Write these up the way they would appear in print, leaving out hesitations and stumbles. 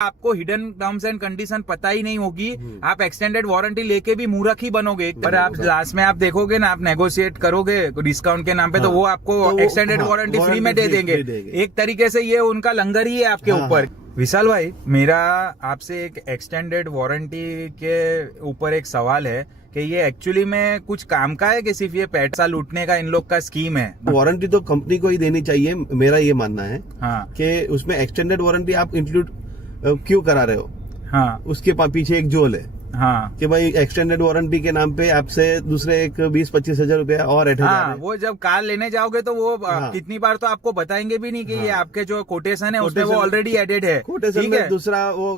आपको hidden terms and condition पता ही नहीं होगी, आप एक्सटेंडेड वारंटी लेके भी मूर्ख ही बनोगे। पर आप लास्ट में आप देखोगे ना, आप नेगोशिएट करोगे डिस्काउंट के नाम पे, तो वो आपको एक्सटेंडेड वारंटी फ्री में दे देंगे। एक तरीके से ये उनका लंगर ही है आपके ऊपर। विशाल भाई, मेरा आपसे एक एक्सटेंडेड वारंटी के ऊपर एक सवाल है कि ये एक्चुअली में कुछ काम का है कि सिर्फ ये पैसा लूटने का इन लोग का स्कीम है? वारंटी तो कंपनी को ही देनी चाहिए, मेरा ये मानना है। हाँ। कि उसमें एक्सटेंडेड वारंटी आप इंक्लूड क्यों करा रहे हो? हाँ। उसके पीछे एक जोल है। हाँ। कि भाई एक्सटेंडेड वारंटी के नाम पे आपसे दूसरे एक 20-25 हजार रुपया और ऐड हाँ, वो जब कार लेने जाओगे तो वो कितनी बार तो आपको बताएंगे भी नहीं कि ये आपके जो कोटेशन है उसमें वो ऑलरेडी एडेड है। कोटेशन में दूसरा वो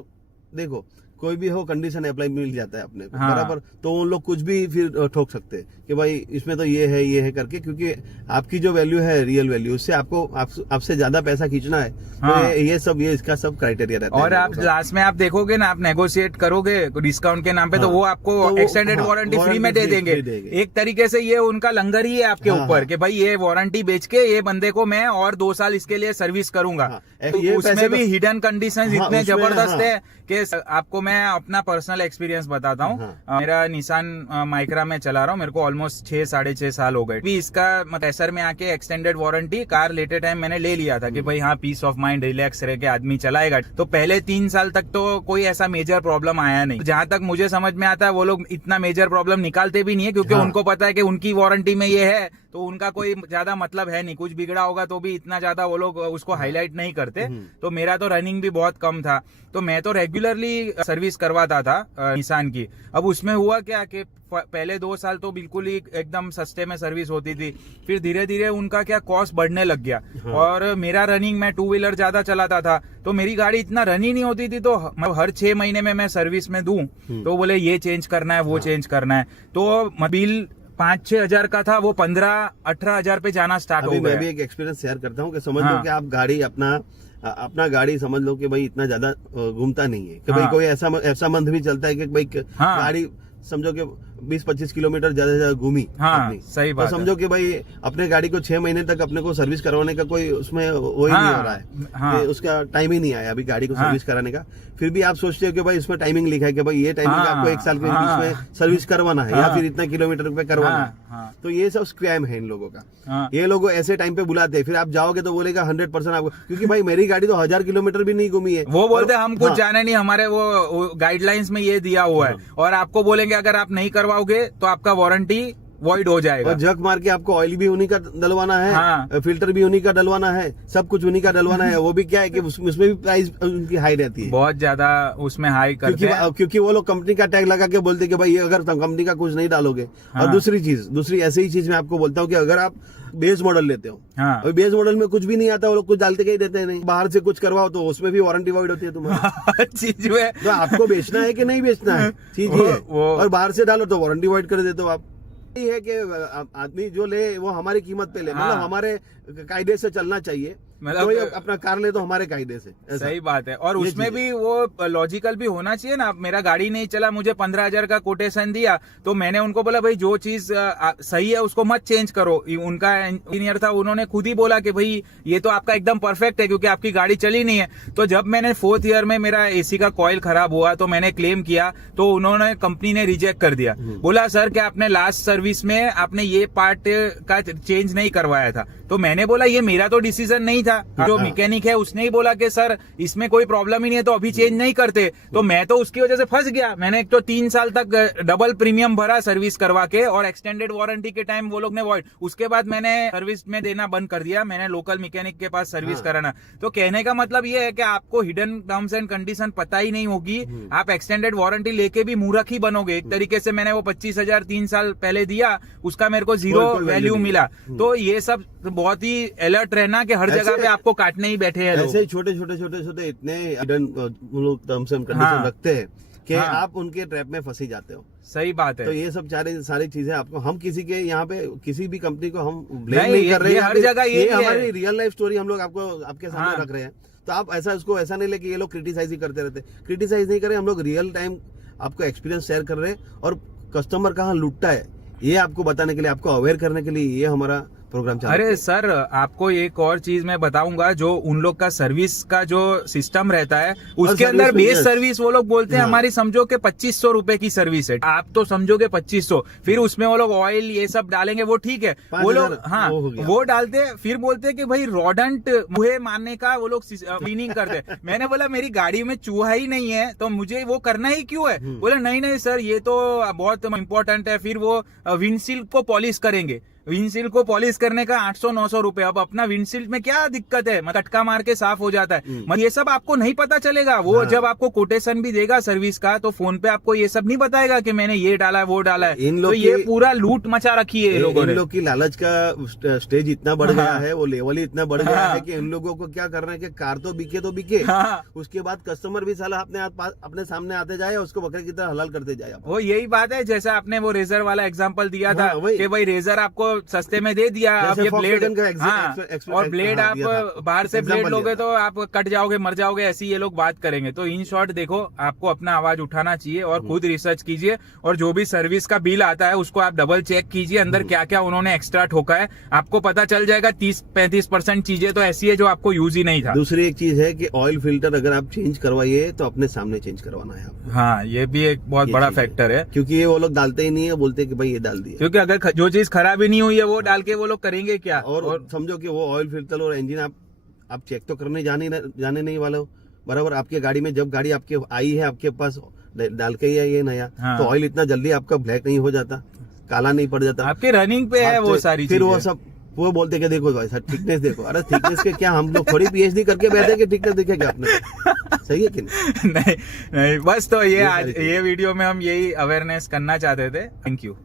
देखो, कोई भी हो कंडीशन अप्लाई मिल जाता है अपने को, बराबर। तो उन लोग कुछ भी फिर ठोक सकते हैं कि भाई इसमें तो ये है करके, क्योंकि आपकी जो वैल्यू है रियल वैल्यू, उससे आपको आपसे ज्यादा पैसा खींचना है। हाँ। तो ये इसका सब क्राइटेरिया रहता है। और आप लास्ट में आप देखोगे ना, आप नेगोशिएट करोगे डिस्काउंट के नाम पे, तो वो आपको एक्सटेंडेड वारंटी फ्री में दे देंगे। एक तरीके से ये उनका लंगर ही है आपके ऊपर कि भाई ये वारंटी बेच के ये बंदे को मैं और 2 साल इसके लिए सर्विस करूंगा। उसमें भी हिडन कंडीशन इतने जबरदस्त है कि आपको मैं अपना पर्सनल एक्सपीरियंस बताता हूँ। मेरा निसान माइक्रा में चला रहा हूँ, मेरे को ऑलमोस्ट 6-6.5 साल हो गए। इसका मतलब में आके एक्सटेंडेड वारंटी कार लेते टाइम मैंने ले लिया था कि भाई हाँ, पीस ऑफ माइंड, रिलैक्स रह के आदमी चलाएगा। तो पहले 3 साल तक तो कोई ऐसा मेजर प्रॉब्लम आया नहीं। जहां तक मुझे समझ में आता है वो लोग इतना मेजर प्रॉब्लम निकालते भी नहीं है, क्योंकि उनको पता है कि उनकी वारंटी में ये है, तो उनका कोई ज्यादा मतलब है नहीं। कुछ बिगड़ा होगा तो भी इतना ज्यादा वो लोग उसको हाईलाइट नहीं करते। तो मेरा तो रनिंग भी बहुत कम था, तो मैं तो रेगुलरली सर्विस करवाता था निसान की। अब उसमें हुआ क्या कि पहले 2 साल तो बिल्कुल ही एकदम सस्ते में सर्विस होती थी, फिर धीरे धीरे उनका क्या कॉस्ट बढ़ने लग गया। और मेरा रनिंग, मैं 2 व्हीलर ज्यादा चलाता था, तो मेरी गाड़ी इतना रन ही नहीं होती थी। तो हर 6 महीने में मैं सर्विस में दूं तो बोले ये चेंज करना है, वो चेंज करना है। तो बिल 5-6 हजार का था, वो 15-18 हजार पे जाना स्टार्ट हो गया। मैं भी एक एक्सपीरियंस शेयर करता हूँ कि समझ लो कि आप गाड़ी अपना गाड़ी समझ लो कि भाई इतना ज्यादा घूमता नहीं है कि भाई कोई ऐसा मंथ भी चलता है कि भाई गाड़ी समझो कि 20-25 किलोमीटर ज्यादा से ज्यादा घूमी। हाँ, सही बात। तो समझो कि भाई अपने गाड़ी को 6 महीने तक अपने को सर्विस करवाने का कोई उसमें वो ही नहीं हो रहा है। हाँ। उसका टाइम ही नहीं आया अभी गाड़ी को सर्विस कराने का। फिर भी आप सोचते हो कि भाई इसमें टाइमिंग लिखा है कि भाई ये टाइमिंग आपको 1 साल के बीच में सर्विस करवाना है, या फिर इतना किलोमीटर पे करवाना है। तो ये सब स्कैम है इन लोगों का। ये लोग ऐसे टाइम पे बुलाते हैं, फिर आप जाओगे तो बोलेगा 100% आपको, क्योंकि भाई मेरी गाड़ी तो 1000 किलोमीटर भी नहीं घूमी है। वो बोलते हम कुछ जाने नहीं, हमारे वो गाइडलाइंस में ये दिया हुआ है। और आपको बोलेंगे अगर आप नहीं करवाओगे तो आपका वारंटी वॉइड हो जाएगा। और जग मार के आपको ऑयल भी उन्हीं का डलवाना है, फिल्टर भी उन्हीं का डलवाना है, सब कुछ उन्हीं का डलवाना है। वो भी क्या है कि उसमें भी प्राइस उनकी हाई रहती है, बहुत ज्यादा उसमें हाई करते हैं, क्योंकि वो लोग कंपनी का टैग लगा के बोलते कि भाई अगर कंपनी का कुछ नहीं डालोगे। और दूसरी ऐसी ही चीज मैं आपको बोलता हूँ कि अगर आप बेस मॉडल लेते हो, और बेस मॉडल में कुछ भी नहीं आता, वो लोग कुछ डालते के ही देते नहीं। बाहर से कुछ करवाओ तो उसमें भी वारंटी वॉइड होती है तुम्हारी चीज में। तो आपको बेचना है कि नहीं बेचना है, चीज ये है। और बाहर से डालो तो वारंटी वॉइड कर देते हो आप। ये है कि आदमी जो ले वो हमारी कीमत पे ले, मतलब हमारे कायदे से चलना चाहिए। कोई अपना कार ले तो हमारे कायदे से। सही बात है। और उसमें भी वो लॉजिकल भी होना चाहिए ना। मेरा गाड़ी नहीं चला, मुझे 15,000 का कोटेशन दिया, तो मैंने उनको बोला भाई जो चीज सही है उसको मत चेंज करो। उनका इंजीनियर था, उन्होंने खुद ही बोला कि भाई ये तो आपका एकदम परफेक्ट है क्योंकि आपकी गाड़ी चली नहीं है। तो जब मैंने 4th ईयर में मेरा एसी का कॉइल खराब हुआ तो मैंने क्लेम किया, तो उन्होंने कंपनी ने रिजेक्ट कर दिया। बोला सर कि आपने लास्ट सर्विस में आपने ये पार्ट का चेंज नहीं करवाया था। तो मैंने बोला ये मेरा तो डिसीजन नहीं था, जो मैकेनिक है उसने ही बोला कि सर इसमें कोई प्रॉब्लम ही नहीं है तो अभी चेंज नहीं करते। तो मैं तो उसकी वजह से फंस गया। मैंने एक तो 3 साल तक डबल प्रीमियम भरा सर्विस करवा के, और एक्सटेंडेड वारंटी के टाइम वो लोग ने वॉइड। उसके बाद मैंने सर्विस में देना बंद कर दिया, मैंने लोकल मैकेनिक के पास सर्विस कराना। तो कहने का मतलब ये है कि आपको हिडन टर्म्स एंड कंडीशन पता ही नहीं होगी, आप एक्सटेंडेड वारंटी लेके भी मूर्ख ही बनोगे। एक तरीके से मैंने वो 25,000 3 साल पहले दिया, उसका मेरे को 0 वैल्यू मिला। तो ये सब बहुत ही अलर्ट रहना कि हर जगह पे आपको काटने ही बैठे हैं लोग। ऐसे छोटे इतने लोग टर्म्स एंड कंडीशन रखते हैं कि आप उनके ट्रैप में फंसी जाते हो। सही बात है। तो ये सब सारी चीजें आपको, हम किसी के यहाँ पे किसी भी कंपनी को हम ब्लेम नहीं कर रहे हैं। हर जगह ये हमारी रियल लाइफ स्टोरी हम लोग आपके सामने रख रहे हैं। तो आप ऐसा नहीं लेके ये लोग क्रिटिसाइज ही करते रहते। क्रिटिसाइज नहीं कर रहे, हम लोग रियल टाइम आपको एक्सपीरियंस शेयर कर रहे हैं। और कस्टमर कहाँ लूटता है ये आपको बताने के लिए, आपको अवेयर करने के लिए ये हमारा प्रोग्राम चालू अरे किया। सर, आपको एक और चीज मैं बताऊंगा, जो उन लोग का सर्विस का जो सिस्टम रहता है उसके अंदर सर्विस में बेस yes। सर्विस वो लोग बोलते हैं हाँ। हमारी समझो कि 2500 रुपए की सर्विस है, आप तो समझोगे 2500, फिर उसमें वो लोग ऑयल ये सब डालेंगे, वो ठीक है, वो लोग 5000 हाँ वो हो गया। वो डालते हैं, फिर बोलते हैं कि भाई रोडेंट मुहे मारने का वो लोग क्लीनिंग करते हैं। मैंने बोला मेरी गाड़ी में चूहा ही नहीं है तो मुझे वो करना ही क्यों है? बोले नहीं नहीं सर, ये तो बहुत इम्पोर्टेंट है। फिर वो विंडशील्ड को पॉलिश करेंगे, विंडशील्ड को पॉलिश करने का 800-900 रुपए। अब अपना विंडशील्ड में क्या दिक्कत है, कटका मार के साफ हो जाता है। मतलब ये सब आपको नहीं पता चलेगा। वो हाँ। जब आपको कोटेशन भी देगा सर्विस का तो फोन पे आपको ये सब नहीं बताएगा कि मैंने ये डाला है वो डाला है। इन लोग तो ये की- पूरा लूट मचा रखी है लोगों इन ने। लोग की लालच का स्टेज इतना बढ़ गया है, वो लेवल ही इतना बढ़ गया हाँ। है कि इन लोगों को क्या करना है कि कार तो बिके हाँ। उसके बाद कस्टमर भी साला अपने सामने आते जाए, उसको बकरे की तरह हलाल करते जाए। वो यही बात है, जैसे आपने वो रेजर वाला एग्जांपल दिया था हाँ, वही। कि भाई रेजर आपको सस्ते में दे दिया, अब जैसे ये ब्लेड Volkswagen का हाँ, और ब्लेड हाँ, दिया आप था। बाहर से ब्लेड Example लोगे दिया तो आप कट जाओगे, मर जाओगे, ऐसी ये लोग बात करेंगे। तो इन शॉर्ट देखो, आपको अपना आवाज उठाना चाहिए और खुद रिसर्च कीजिए, और जो भी सर्विस का बिल आता है उसको आप डबल चेक कीजिए, अंदर क्या क्या उन्होंने एक्स्ट्रा ठोका है, आपको पता चल जाएगा। 30-35% चीजें तो ऐसी है जो आपको यूज ही नहीं था। दूसरी एक चीज है कि ऑयल फिल्टर अगर आप चेंज करवाइए तो अपने सामने चेंज करवाना है आपको। हाँ, ये भी एक बहुत ये बड़ा चीज है। फैक्टर है, क्योंकि ये वो लोग डालते ही नहीं है, बोलते हैं कि भाई ये डाल दिया। क्योंकि अगर जो चीज खराब ही नहीं हुई है वो डाल के वो लोग करेंगे क्या? और समझो कि वो ऑयल फिल्टर और इंजन आप चेक तो करने जाने नहीं वाले हो। बराबर आपकी गाड़ी में जब गाड़ी आपके आई है आपके पास डाल के ही है ये नया, हाँ। तो ऑयल इतना जल्दी आपका ब्लैक नहीं हो जाता, काला नहीं पड़ जाता आपके रनिंग पे है वो सारी फिर वो चीजें। सब वो बोलते कि देखो भाई सर थिकनेस देखो। अरे थिकनेस के क्या, हम लोग थोड़ी पीएचडी करके बैठे कि थिकनेस देखेगा आपने? सही है कि नहीं? नहीं नहीं, बस तो ये आज सारी चीजें। ये वीडियो में हम यही अवेयरनेस करना चाहते थे। Thank you.